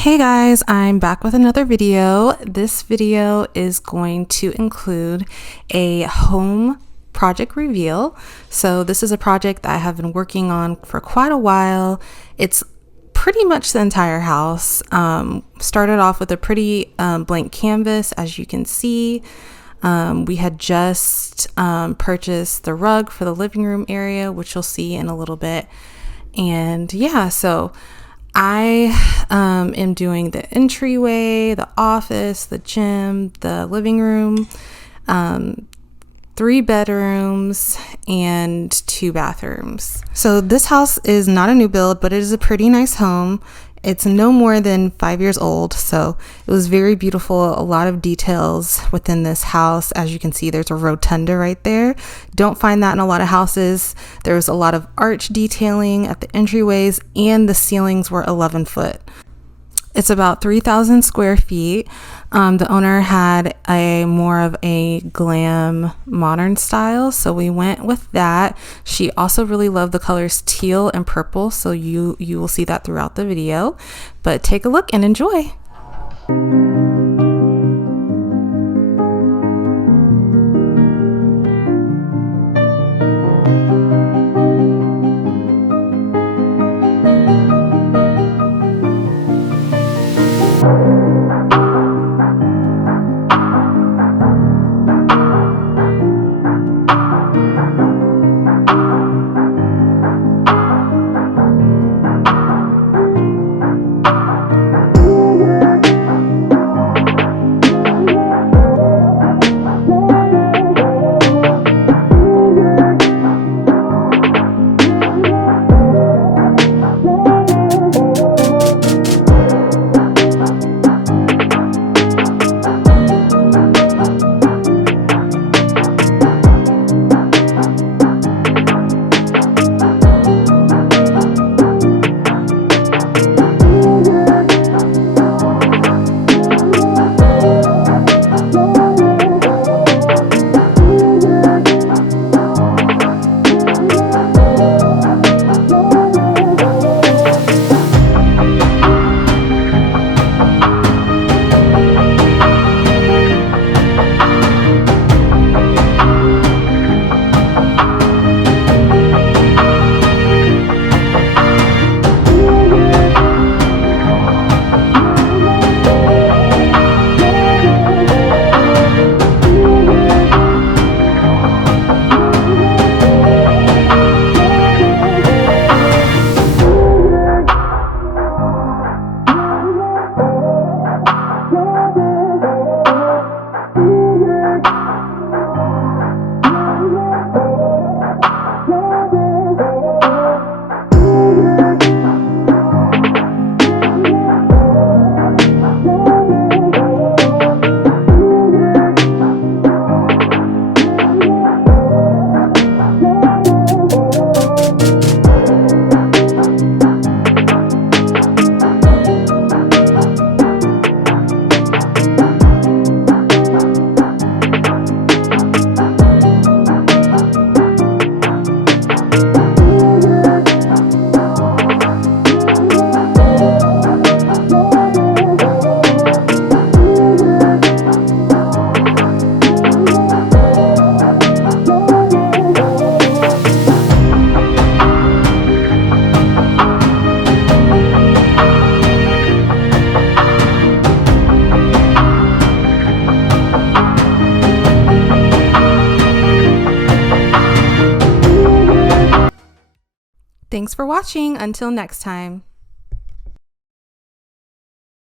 Hey guys, I'm back with another video. This video is going to include a home project reveal. So this is a project that I have been working on for quite a while. It's pretty much the entire house. Started off with a pretty blank canvas, as you can see. We had just purchased the rug for the living room area, which you'll see in a little bit. And yeah, so I am doing the entryway, the office, the gym, the living room, 3 bedrooms, and 2 bathrooms. So this house is not a new build, but it is a pretty nice home. It's no more than 5 years old, so it was very beautiful. A lot of details within this house. As you can see, there's a rotunda right there. Don't find that in a lot of houses. There's a lot of arch detailing at the entryways, and the ceilings were 11 foot. It's about 3,000 square feet. The owner had a more of a glam modern style, so we went with that. She also really loved the colors teal and purple, so you will see that throughout the video. But take a look and enjoy. Thanks for watching. Until next time.